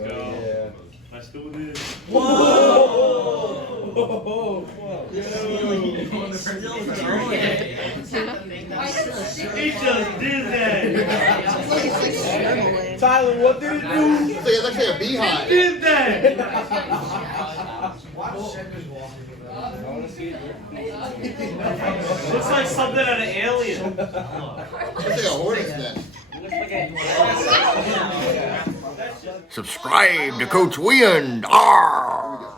go. Yeah. Can I still do this? Whoa! He just did that! Tyler, what did it do? It's actually a beehive. Did that! Looks like something out of Alien. Looks like a hornet's nest. Subscribe to Coach Wieand. Arr!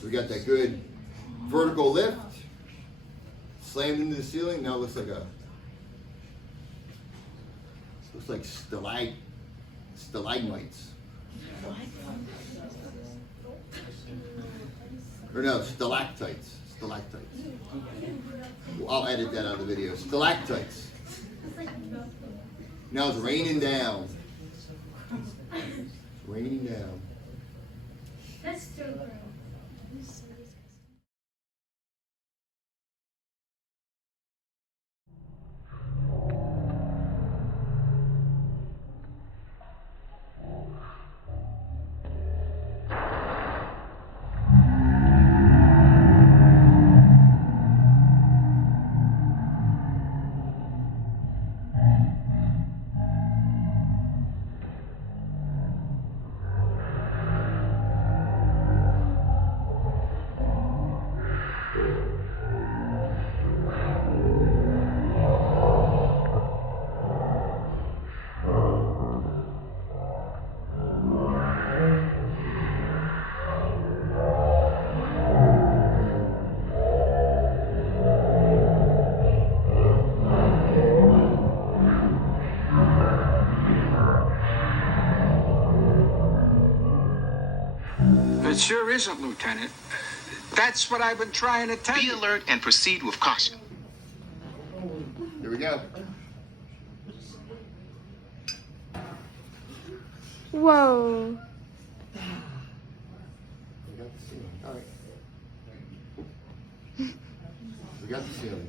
So we got that good vertical lift, slammed into the ceiling. Now it looks like stalagmites. Or no, stalactites. Well, I'll edit that out of the video. Stalactites. Now it's raining down. It's raining down. That's so gross. It sure isn't, Lieutenant. That's what I've been trying to tell you. Be alert and proceed with caution. Here we go. Whoa. We got the ceiling. All right. We got the ceiling.